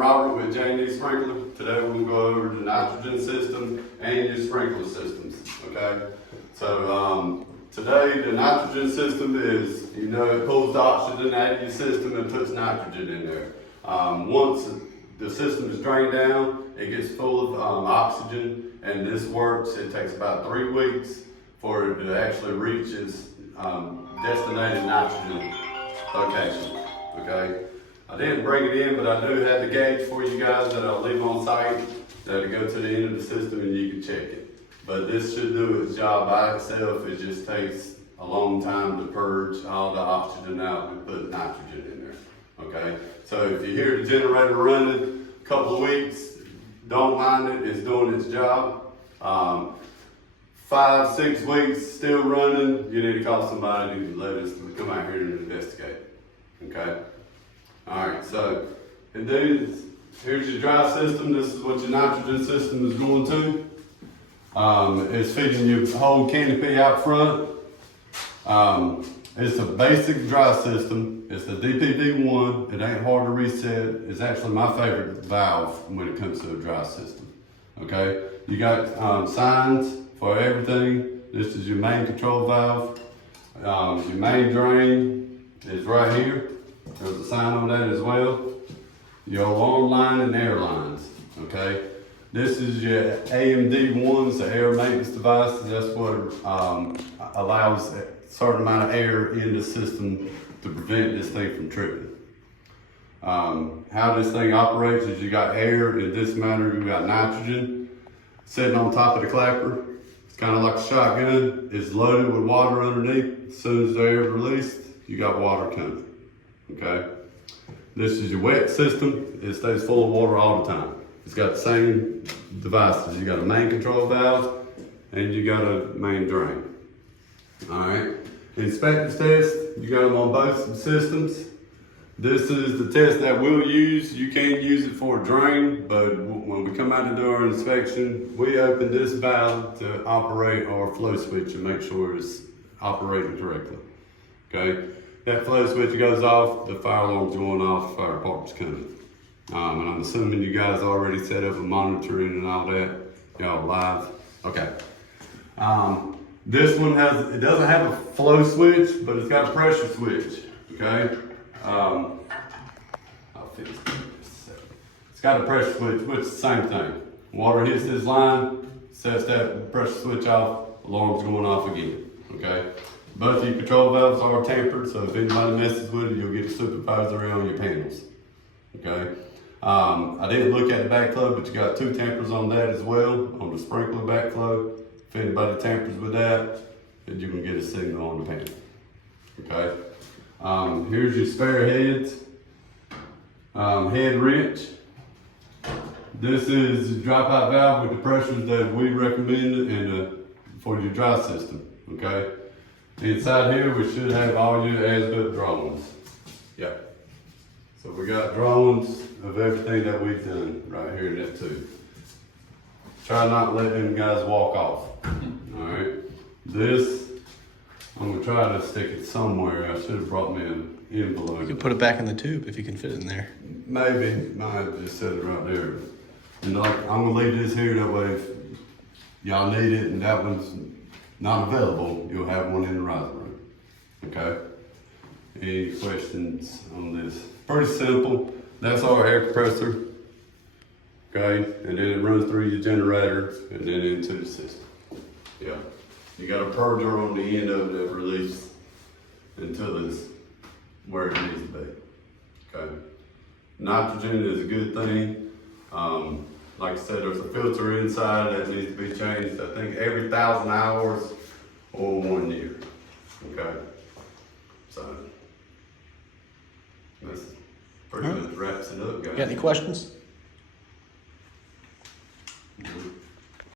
Robert with J&D Sprinkler. Today we're going to go over the nitrogen system and your sprinkler systems, okay? So today the nitrogen system is, it pulls the oxygen out of your system and puts nitrogen in there. Once the system is drained down, it gets full of oxygen, and this works. It takes about 3 weeks for it to actually reach its designated nitrogen location, okay? I didn't bring it in, but I do have the gauge for you guys that I'll leave on site that'll go to the end of the system and you can check it. But this should do its job by itself. It just takes a long time to purge all the oxygen out and put nitrogen in there, okay? So if you hear the generator running a couple of weeks, don't mind it, it's doing its job. 5, 6 weeks still running, you need to call somebody and let us come out here and investigate, okay? All right, so here's your dry system. This is what your nitrogen system is going to. It's feeding your whole canopy out front. It's a basic dry system. It's the DPD1. It ain't hard to reset. It's actually my favorite valve when it comes to a dry system. Okay, you got signs for everything. This is your main control valve. Your main drain is right here. There's a sign on that as well. Your alarm line and air lines, okay? This is your AMD1s, the air maintenance devices. That's what allows a certain amount of air in the system to prevent this thing from tripping. How this thing operates is you got air in this manner, you got nitrogen sitting on top of the clapper. It's kind of like a shotgun. It's loaded with water underneath. As soon as the air is released, you got water coming. Okay, this is your wet system. It stays full of water all the time. It's got the same devices. You got a main control valve and you got a main drain. All right, inspectors test, you got them on both systems. This is the test that we'll use. You can't use it for a drain, but when we come out to do our inspection, we open this valve to operate our flow switch and make sure it's operating correctly, okay? That flow switch goes off, the fire alarm's going off, fire department's coming. And I'm assuming you guys already set up a monitoring and all that, y'all live. Okay. This one it doesn't have a flow switch, but it's got a pressure switch, okay? I'll fix this. It's got a pressure switch, which is the same thing. Water hits this line, sets that pressure switch off, alarm's going off again, okay? Both of your control valves are tampered, so if anybody messes with it, you'll get a supervisory on your panels, okay? I didn't look at the backflow, but you got 2 tampers on that as well, on the sprinkler backflow. If anybody tampers with that, then you can get a signal on the panel, okay? Here's your spare heads, head wrench. This is the drop out valve with the pressures that we recommend for your dry system, okay? Inside here, we should have all your as-built drawings. Yeah. So we got drawings of everything that we've done right here in that tube. Try not to let them guys walk off. All right. This, I'm gonna try to stick it somewhere. I should have brought me an envelope. You can put it back in the tube if you can fit it in there. Maybe, might just set it right there. And like, I'm gonna leave this here, that way if y'all need it and that one's not available, you'll have one in the rising room, okay? Any questions on this? Pretty simple. That's our air compressor, okay? And then it runs through your generator and then into the system. Yeah. You got a purger on the end of it that releases until it's where it needs to be, okay? Nitrogen is a good thing. Like I said, there's a filter inside that needs to be changed, I think every 1,000 hours or 1 year, okay? So, that's pretty much wraps it up, guys. Got any questions?